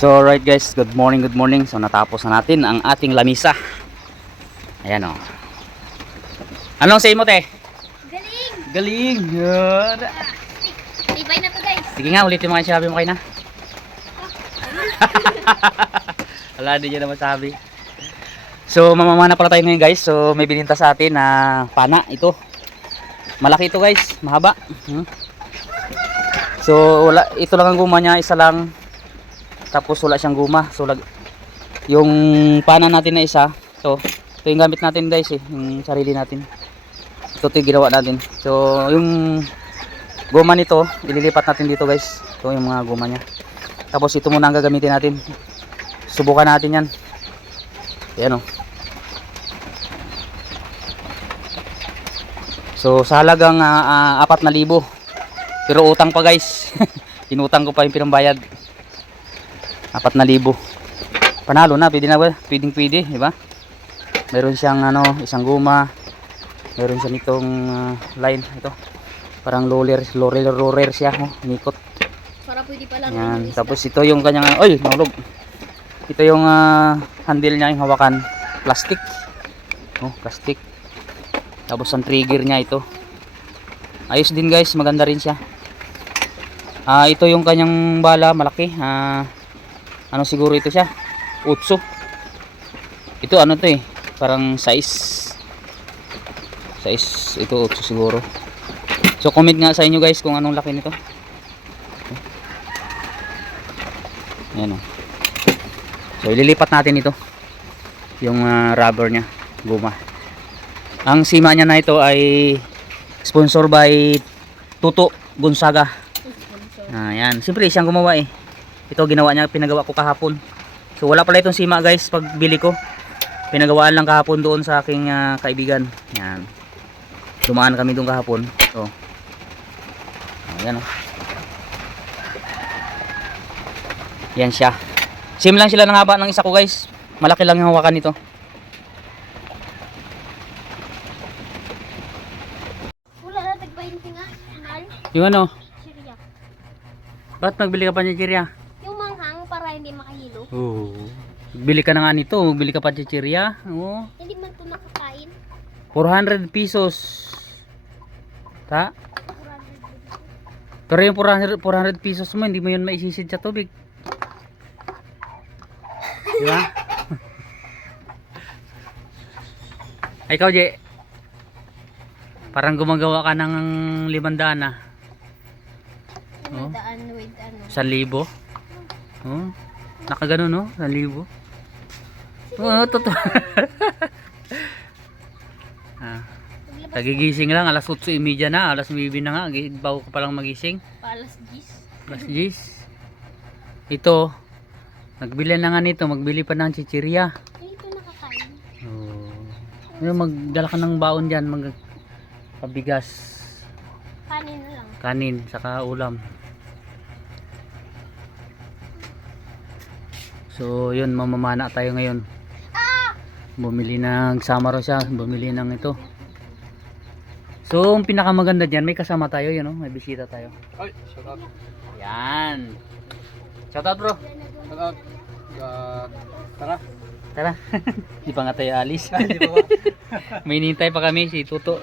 So right guys, good morning, good morning. So natapos na natin ang ating lamisa. Ayan o. Anong say mo te? Galing! Galing! Good. Tibay na to guys. Sige nga, ulitin mo kayo sinabi mo kayo na. Wala, hindi nyo na masabi. So mamamana pala tayo ngayon guys. So may bininta sa atin na pana ito. Malaki ito guys, mahaba. So wala, ito lang ang guma niya, isa lang. Tapos wala siyang guma. So yung pana natin na isa, ito yung gamit natin guys yung sarili natin. Ito yung ginawa natin. So yung guma nito, ililipat natin dito guys. Ito yung mga guma niya. Tapos ito muna ang gagamitin natin. Subukan natin yan. Ayan o. So sa halagang 4,000. Pero utang pa guys. Tinutang ko pa yung pinambayad. 4,000. Panalo na, pwede na ba? Pwede, di ba? Meron siyang isang guma. Meron siya nitong line ito. Parang roller siya, nikot. Para pwede pala. Yan. Tapos ito yung kanyang nahulog. Ito yung handle niya, yung hawakan, plastic. Plastic. Tapos ang trigger niya ito. Ayos din guys, maganda rin siya. Ito yung kanyang bala, malaki. Ano siguro ito siya? Utso. Ito ano to parang size ito, utso siguro. So comment nga sa inyo guys kung anong laki nito. Ayan o. So ililipat natin ito. Yung rubber nya, guma. Ang sima niya na ito ay sponsor by Tuto Gonzaga. Ayan, siyempre siyang gumawa Ito ginawa niya, pinagawa ko kahapon. So wala pala itong sima guys pag bili ko. Pinagawaan lang kahapon doon sa aking kaibigan. Yan. Dumaan kami doon kahapon. So. Ayan o. Yan siya. Same lang sila ng haba ng isa ko guys. Malaki lang yung hawakan nito. Wala na tagpahinti nga. Mahal. Yung ano? Siriya. Ba't magbili ka pa niya, Chiria? Yung manghang para hindi makahilo. Oo. Bili ka na nga nito. Bili ka pa chichirya. Oo. Hindi man ito nakakain. 400 pesos. Ta? 400. Pero yung 400 pesos mo, hindi mo yun maisisid sa tubig. Diba? Ay, ikaw, Je. Parang gumagawa ka ng 500 Oh. Daan with ano. 1,000. Oh. Nakagano no? 1,000. Oo, totoo. Nagigising lang, alas 8:30 na, alas 9 na nga, bago ka palang magising. Palas gis. Alas 10. Ito, nagbili na nga nito, magbili pa ng chichirya. Ay, ito nakakain. Ngayon magdala ka ng baon dyan, pabigas, Kanin na lang. kanin, saka ulam. So yun, mamamana tayo ngayon. Bumili ng samaro siya, bumili ng ito. So ang pinakamaganda dyan, may kasama tayo yun, may bisita tayo. Ay, shout out. Yan. Shout out bro. Shout out. Tara. Tara. Di pa nga tayo alis. Di ba ba? May hinihintay pa kami, si Tuto.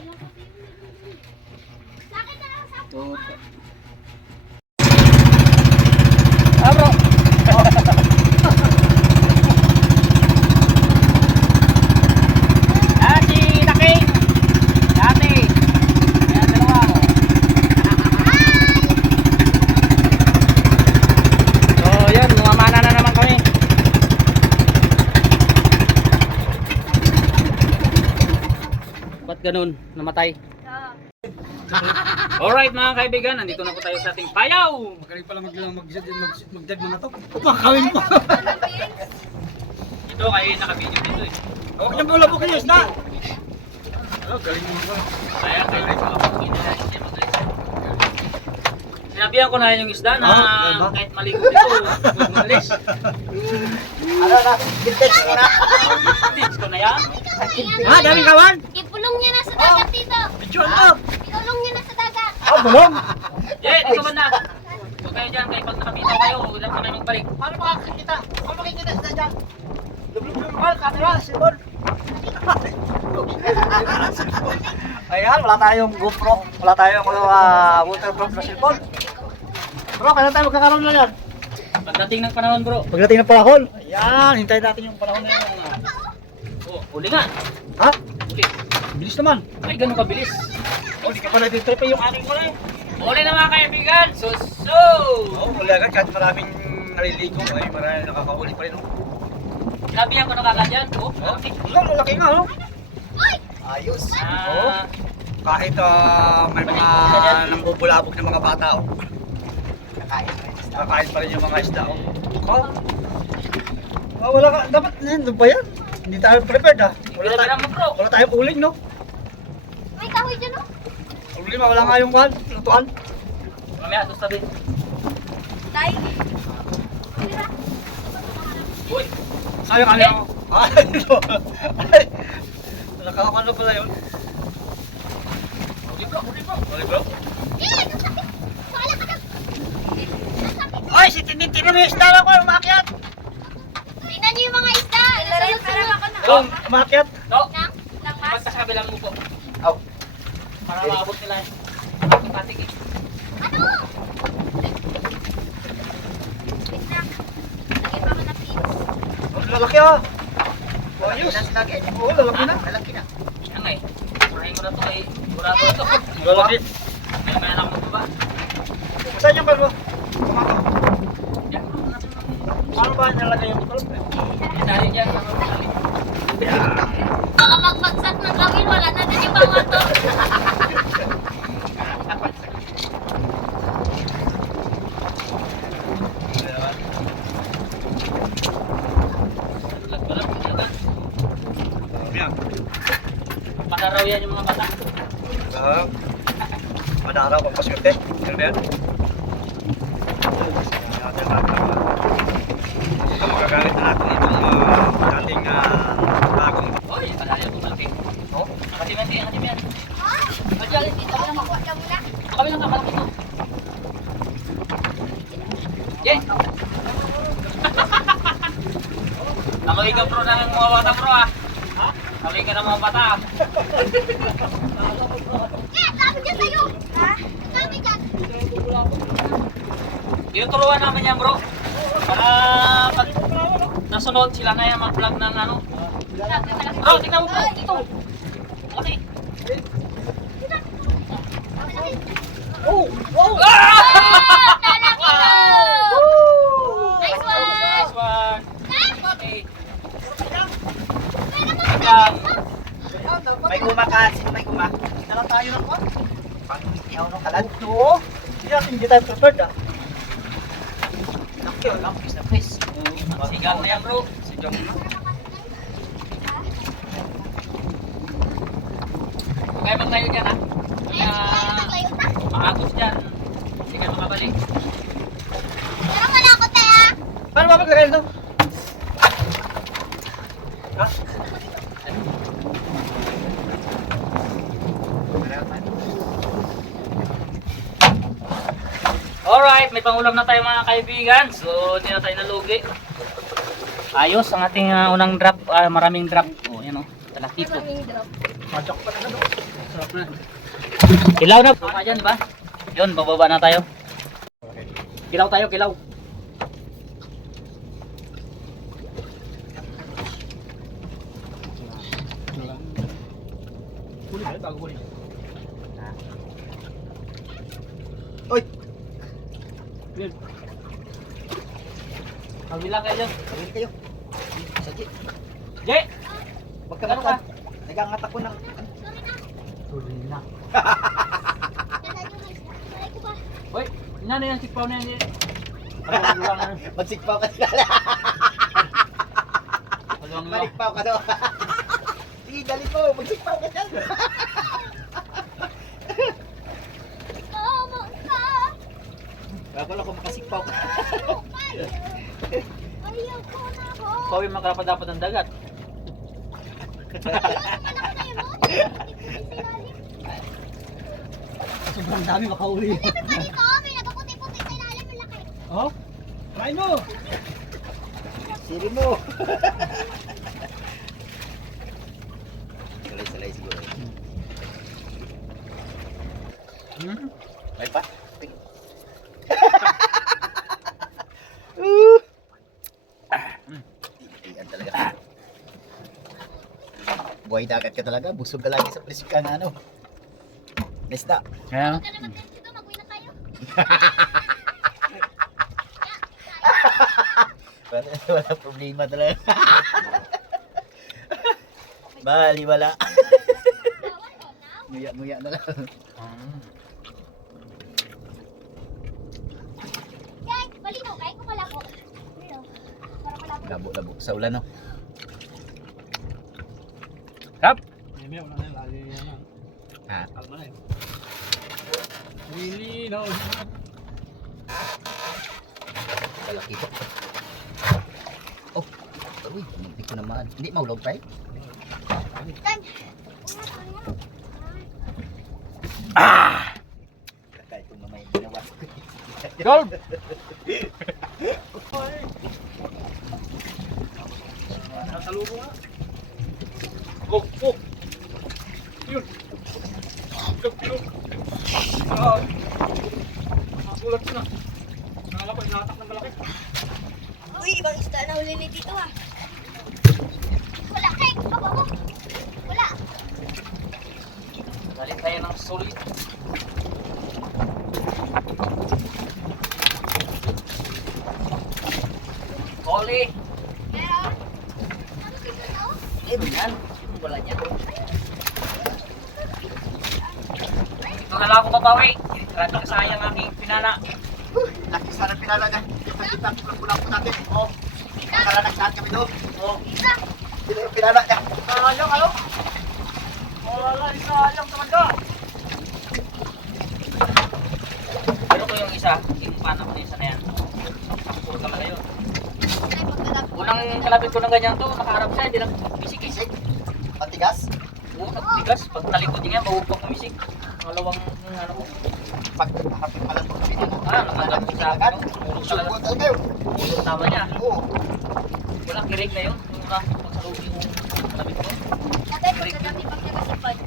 Bro. Si Laking. Dati. Ayan, dalawa mo. So, yun, mamana na naman kami. Ba't ganun? Namatay? Alright mga kaibigan, nandito na po tayo sa ating payaw. Magaling pala mag-dead mo na to. Pakawin mo. Ito kayo nakabidyo dito Oh, yung bola po kayo, na. Hello, galing mo ba? Kaya kayo sinabihan ko na yung isda na kahit maligo dito, huwag malis. Ano na? Text mo na. Teach ko na yan. Daming kawan. Ipulong niya na sa dagat dito. Picture mo. Ipulong niya na sa dagat. Bulong. Jay, dito ba na? kayo dyan, kaya pag nakabitaw kayo, huwag lang kayo magbalik. Paano makakita? Paano makikita sila dyan? Lublub-lublub, camera, cellphone. Ayan, wala tayong GoPro. Wala tayong waterproof na cellphone. Bro, kailan tayo magkakaroon na yan? Pagdating ng panahon bro. Pagdating ng panahon. Ayan, hintayin natin yung panahon na yan. Oh, huli nga. Ha? Huli. Bilis naman. Ay, ganun kabilis. Oh, di ka pala dito yung aking wala eh. Huli na mga kaibigan. So. Oo, wala agad kahit maraming naliligo ay maraming nakakahuli pa rin. Sabi ako nakakadyan. Oh, okay. Wala, lalaki nga oh. Ayos. Ah, Kahit may mga nambubulabog ng mga bata oh. Kakain pa rin yung mga isda oh. Wala ka, dapat nandun ba yan? Hindi tayo prepared ah. Wala mo bro. Wala tayong uling no? May kahoy dyan, oh. Uling wala nga yung kwan, lutuan. Mamaya, doon sabi. Tay. Uy, Sayang ano? Ay, no. Ay, nakakano pala yun? huli bro, huli bro. Sorry bro. Eh, nasakit. Wala ka na. Nasakit. Ay, si Tintin na yung isda lang ko, umakyat. Tingnan niyo yung mga isda. Nasunod-sunod ako na. Yung umakyat. No, Nang mas. basta sa kabilang mo po. Aw. Para maabot nila yun. Ang patik eh. Ano? Wait lang. Lagyan pa ako na pins. Lalaki ah. Ayos. Oo, lalaki na. Malaki na. Yan nga eh. Purahin mo na ito kay Burado ito. Lalaki. May anak mo ba? Saan yung kalbo? Yan. Paano ba nalagay yung kalbo? Dali dyan. Dali. Baka magbagsak ng kawil. Wala na din yung bawat to. Lag-lag. Yan. Padaraw yan yung mga bata. Madaraw pang paskerte. Ano ba yan? Magagalit na natin itong dating bagong. Oy, padali ako malaki. No? Nakatimen din, nakatimen. Diyan, dito ako makuha ka muna. Kami lang ka, malaki ito. Yeah. Amoy ka bro ng mga bata bro ah. Amoy ka ng mga bata ah. Eh, sabi dyan sa'yo. Ha? Sabi dyan. Tinuturuan namin yan bro. Para pag nasunod sila na yan mag-vlog ng ano. Bro, tingnan mo bro. Ito. Okay. Oh! Wow! Lalaki ko! Nice one! Nice one. Okay. May kumakas. Sino may kumak? Dala tayo ng kwan. Paano iyaw ng kalan? Oo. Hindi tayo prepared ah. Laki o lang. Pis na pis. Sigang na yan bro. Sigang na. Kaya magtayo dyan ha. Kaya Naglayo na. makagos dyan. Hindi ka makabalik. Pero wala ako tayo. Paano ba maglagay ito? Ha? Alright, may pangulam na tayo mga kaibigan. So, hindi na tayo nalugi. Ayos ang ating unang drop. Maraming drop. Oh, yan o. Talaki ito. Majak pa na no? Sarap na. Kilaw na. Baka dyan ba? Yun, bababa na tayo. Kilaw tayo, kilaw. Huli tayo, bago huli. Oy! Magbilang kayo dyan. Tawin kayo. Sige. Jay! Huwag ka Ano ka? Nagangat ako ng... Huli na. Uy, yan na yan, sikpaw na yan. Magsikpaw ka sila. Maluwang-luwang. Malikpaw ka daw. Sige, dali po. Magsikpaw ka dyan. Bago lang kung makasikpaw ka. Ayoko na ako. Ikaw yung makarapat-dapat ng dagat. Sobrang dami makauli. Sabi pa dito, may nagpuputi-puti sa ilalim. Ang laki. Oh? Try mo! Siri mo. Salay-salay siguro. May pa? Tiyan talaga. Buhay dagat ka talaga. Busog ka lagi sa presika na ano. Nesta. Kaya, Huwag ka na mag-dance dito, mag-uwi na tayo. Wala problema talaga. Bali, wala. Bawal o now? Nguya-nguya na lang. Guys, balino, kahit kung malabo. Pero, para malabo. Labo-labo sa ulan, no? Kap! May wala na lagi yan. Ha? Kalma na eh. Really, no. Malaki ito. Oh, uy, hindi ko naman. Hindi maulog, pre? Kahit kung mamay ginawa. Gold! Nasalubong nga. Oh, oh. Yun. Yun. Nagulat ko na. Nakala ko inatak ng malaki. Uy, ibang isda na huli ni Tito ha. Wala kay, baba mo. Wala. Galit tayo ng solid. Oli! Meron? Ano dito to? Yan. Wala niya. Ito na lang ako babawi. Grabe ka sayang aking pinana. Laki sana pinala niya. Yung pagkita, kulang po natin. Oh, nakaranak lahat kami doon. Oh, Isa. sino yung pinala niya? Sayang, ano? Wala, sayang naman ka. Pero ko yung isa, yung pana ko na isa na yan. Puro talaga yun. Ay, pagkalap. Unang kalapit ko ng ganyan to, nakaharap siya, hindi lang bisik-bisik. Matigas? Oo, tigas. Pag talikod niya, mawugpang kumisik. Malawang, ano ko. Pag harapin pa lang po kami na. Natanggap ko sa akin. Tulog Sugo talaga. talaga yun. Tulog tama niya. Oo. Walang kirig na yun. Yung una, pagsalubin yung kalapit ko. Tatay, pagkadami pang nagasipad.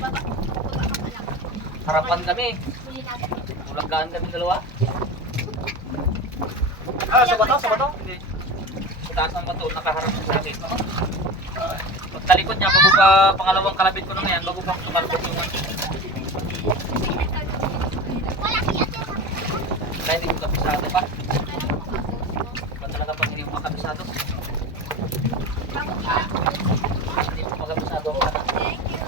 Baba ka pa lang. Harapan kami. Huli natin. Tulagkaan kami dalawa. Ah, sa bato, sa bato. Hindi. Sa taas ng bato, nakaharap siya sa akin. Pag talikod niya, bago pa pangalawang kalapit ko na ngayon, bago pa tumalbog yung Wala kaya. kaya hindi ko kabisado pa. Ba talaga pag hindi mo makabisado? Hindi mo makabisado ako. Thank you.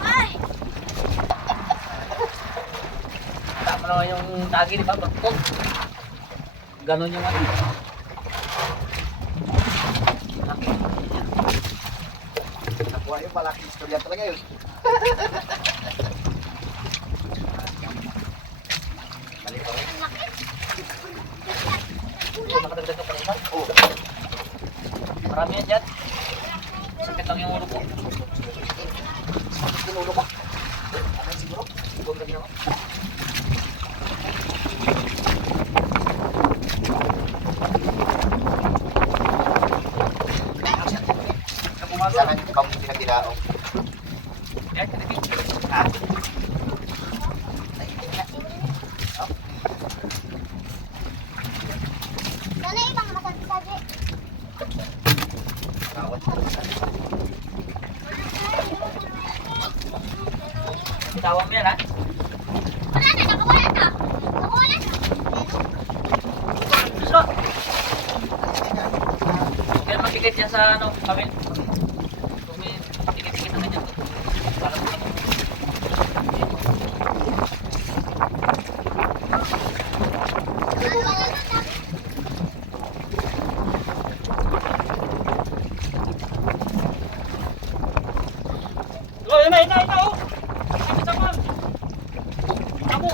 Ay! Tama naman yung tagi, di ba? Bagkog. Ganon yung ano. Nakuha yung malaking istorya talaga yun. Nakadagdag ka pa rin ba? Oo. Marami yan dyan. Sakit lang yung ulo ko. Tinulo ko. Ano siguro? Huwag lagi naman. Sana hindi pa mo pinagdilaong. Yan, kanitin. Ha? Sana ibang masasabi. Bawat. Bitawan mo yan, ha? Wala na, nakawala na. Nakawala na. So, kaya magtikit yan sa ano, kami. Kung may tikit-tikit na ganyan. Para sa ano. Oh, yun na, oh. Kapit sa man. Amo.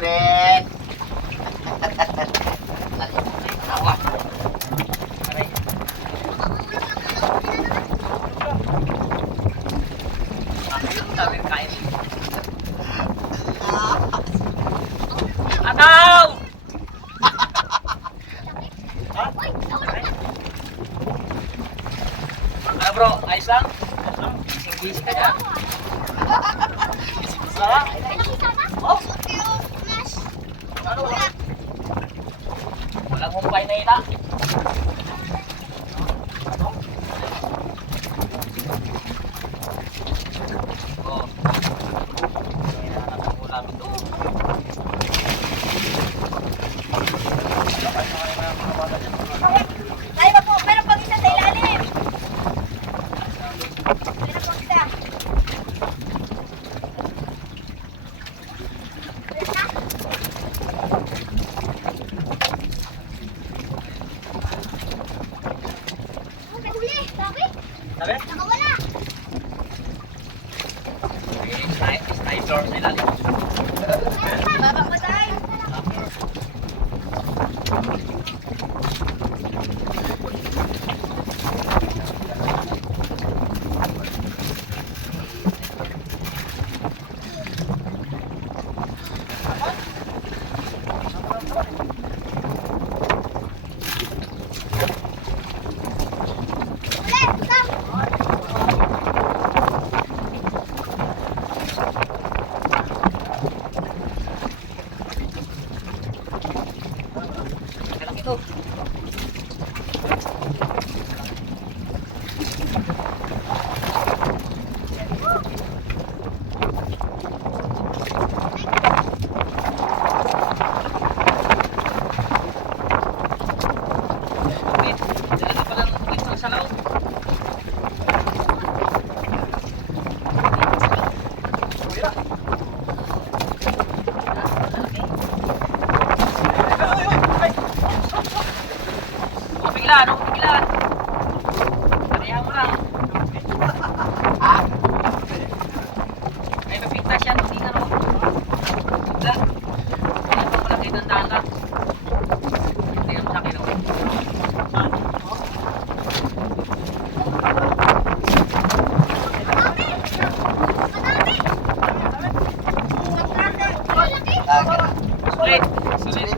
rin. Awa. Aray. Sabi kain. Ataw! Ano bro, ayos lang? Busy ka dyan. Sarap? Oh? Ano wala? Walang humpay na ila. Oh. Hinahanap ang ulam ito. Ay, po, meron pang isa sa ilalim. Meron pang isa. Oh, may huli. Sabi? Sabi? Nakawala. Sniper sa ilalim. Baba mo tayo. Ulit, stop. Malaki ito. Wait, dalaga pa lang wait sa salaw. Huwag biglaan, huwag biglaan. Kanayahan mo lang. May mapigtas yan, hindi na no. Bigla. Hindi pa pala kayo tandaan ka. Hindi naman sa akin ako. Sulit. Sulit.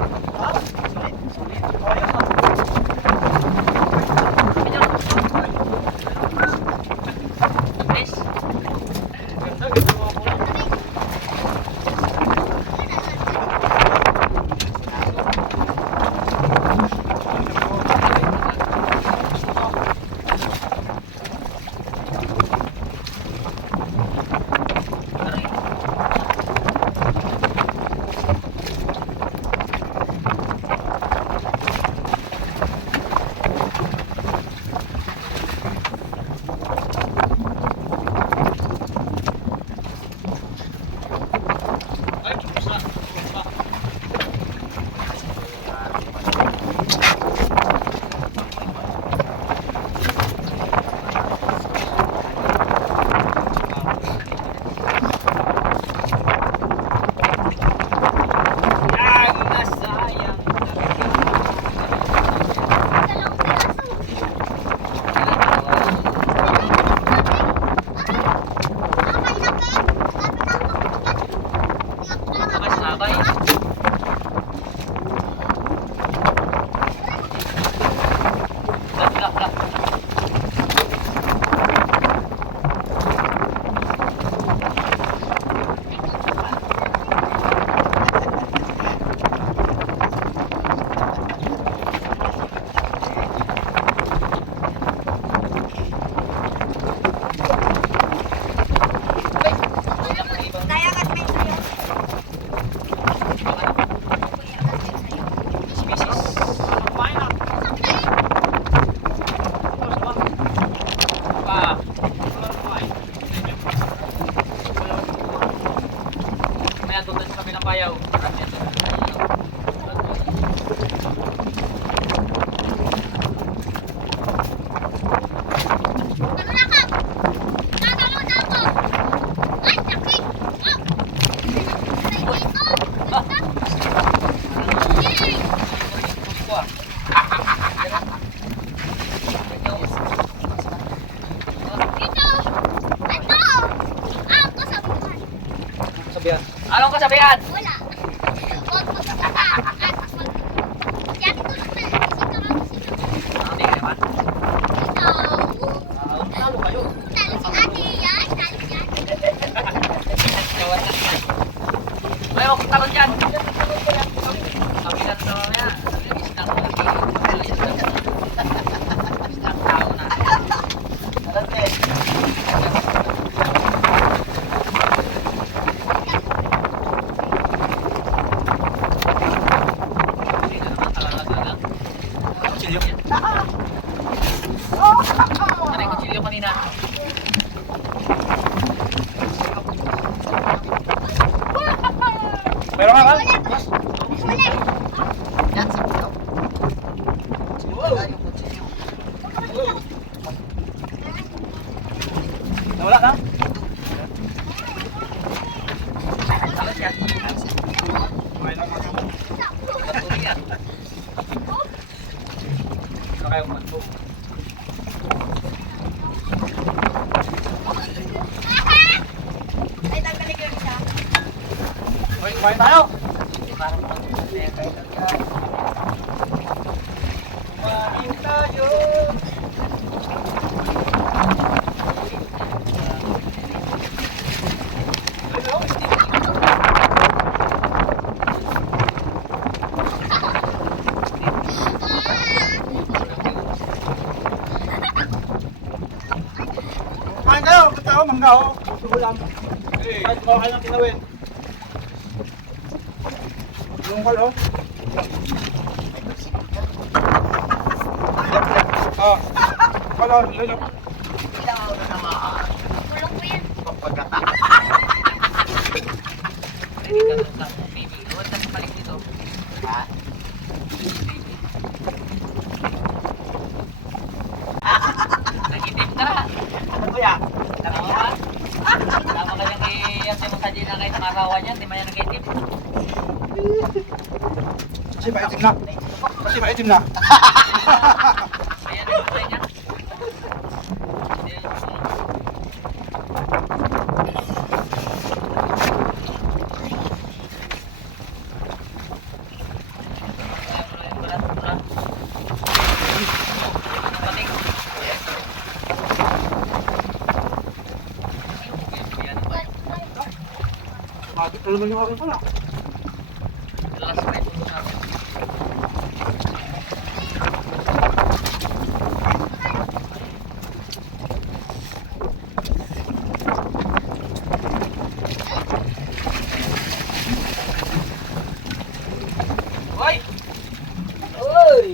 Please. Payaw. Ano na ka? Tatalon na ako. Ay, sakit. Oh. Ay, dito. Basta. Anong kasabihan? Wala. Huwag magkakata. Yan, tulog na. Isip ka nga sino. Hindi ka naman. Ikaw. Talo kayo. Talo si ate yan. Talo yan. Ay, okay, talon dyan. Sabi na sa mamaya. Isang tao na. Hindi na naman, talaga lang. Kutsilyo. Ano yung kutsilyo kanina? Pero nga ka? Wala. Yan, sa puto. Nawala na? Talon yan. Okay lang mga. Patuloy yan. Ano kayo kumanto? Ay, tanggalin ko yung isa. Okay, kumain tayo. Parang pag-uwi kayo. Kumain tayo. Kumain kayo. Ba't ako mangga ho? Ulam. Kahit kumain kayo ng kinawin. Yung kalo. Ah. Kalo, lalo. Kulong ko yan. Hindi ka sa baby. Huwag ka balik dito. Nagitim ka na. Ano kuya? Tama ba? Tama ka niyang i-asya mo sa dina kahit ang asawa niya. Di man yan nagitim. Kasi maitim na. Kasi maitim na. Ayan ang kulay niya. Ayan. Ayan, bulat. Pating. Bakit na naman yung aking pala? Last night po namin. Hoy! Hoy!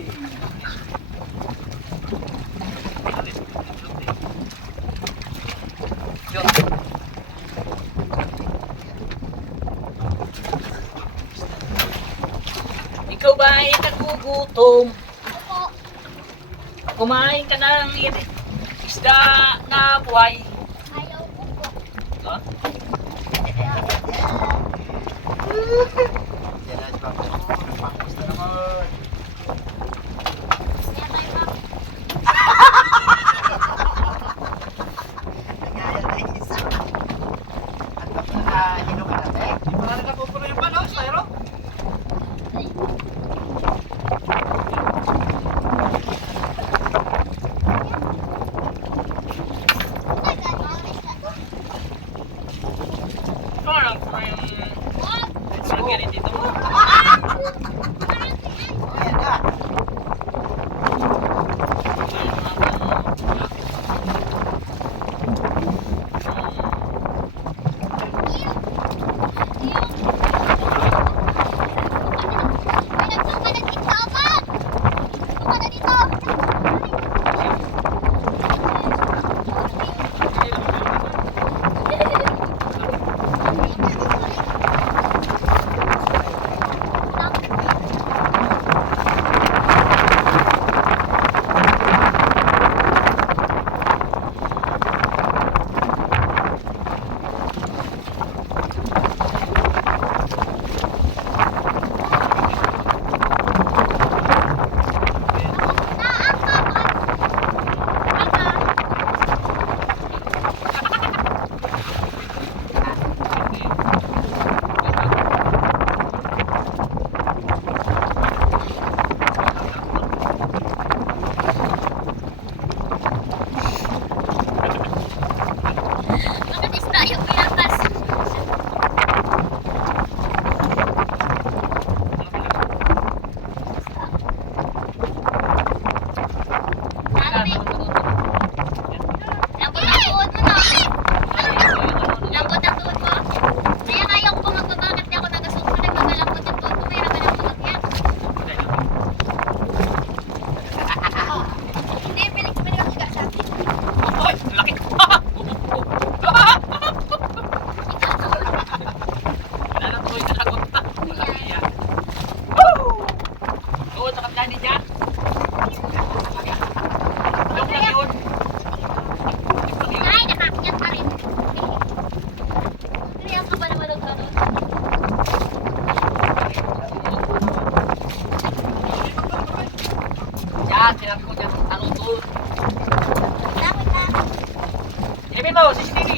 Ikaw ba ay nagugutom? Opo. Kumain ka ng isda na buhay. Ayaw ko po. Ha? Kaya tayo pa. Wala na napupuno yung panos, pero? Parang spaghetti dito mo. to? CCTV.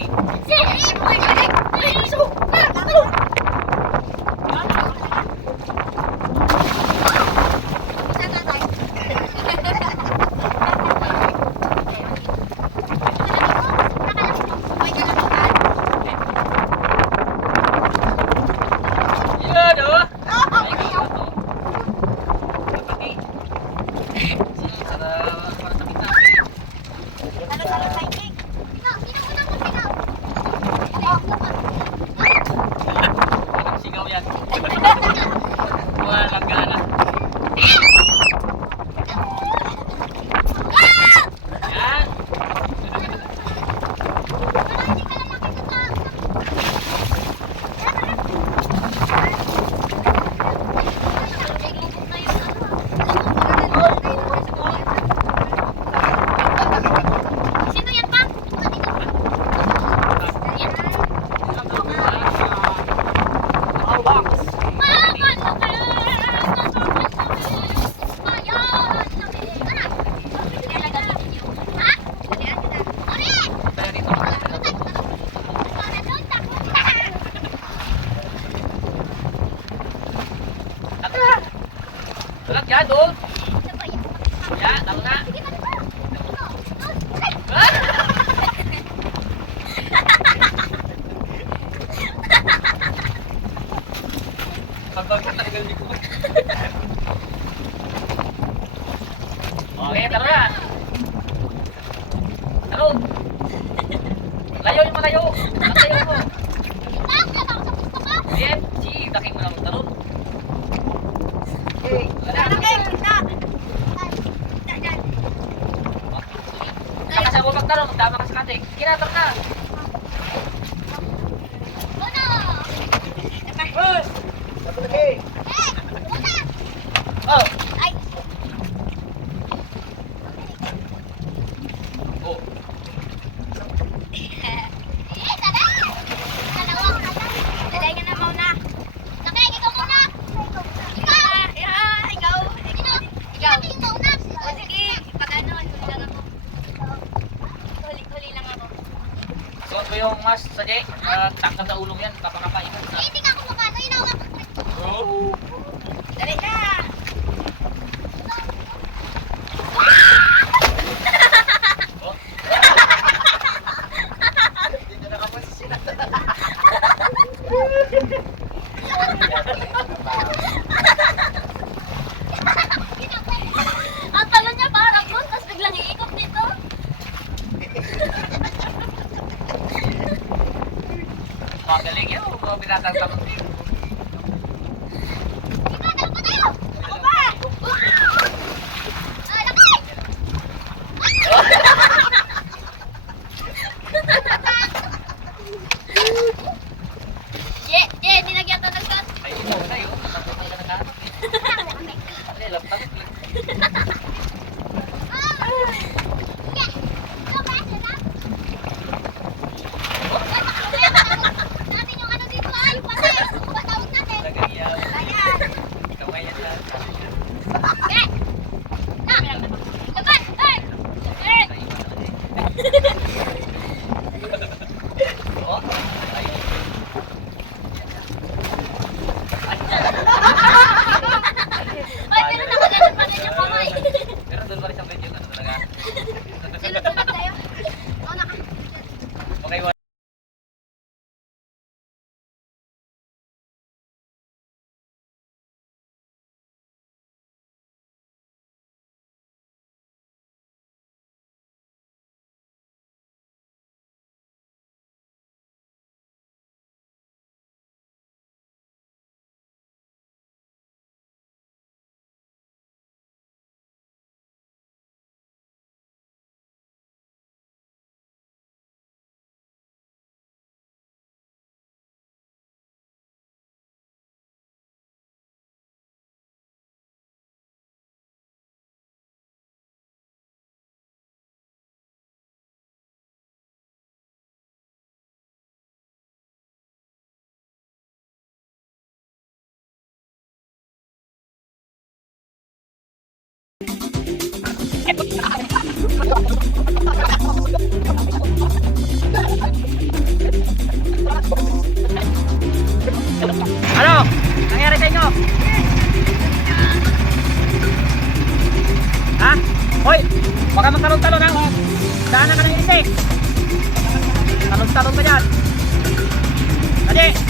Yun, oh. Ay, kaya to. Okay. Para sa kita. Sigaw yan. Walang gana. Yan. Sino yan pa? Tayo dito. Alat yan, doon. Yan, tama na. Pagkakita talaga hindi ko. Okay, tara na. Taro. Layo yung malayo. Layo mo. Ayan, si daking mo na magtaro. Okay, wala. Saka sa mo magtaro, magtama ka sa kating. Kinatar na. Satu lagi. Oh. Oh. Suot mo yung mask sa Jay. Tangkap sa ulong yan. Kapakapain mo. Oh. Dali na! Oh. Hindi na nakaposisin. Ang talon niya parang mo, tapos biglang iikot dito. Magaling yun. Mga binatang-tanong din. Dalo pa tayo! Ako pa! Laki! Hindi nagyan to ng shot. Ay, ito na yun. Natapos ka na ka. Ay, laptop. Natin yung ano dito ay, patay! Patawag natin! Nagayaw. Ayan! Ikaw ngayon yan. Okay! Na! Laban! Ay! Eh! Oh. Ay. Ay, pero nakagalit pa rin yung kamay! Nangyari sa inyo? Ha? Hoy, baka magtalon-talon ha. Daanan ka ng ilis eh. Talon-talon ka dyan. Dali.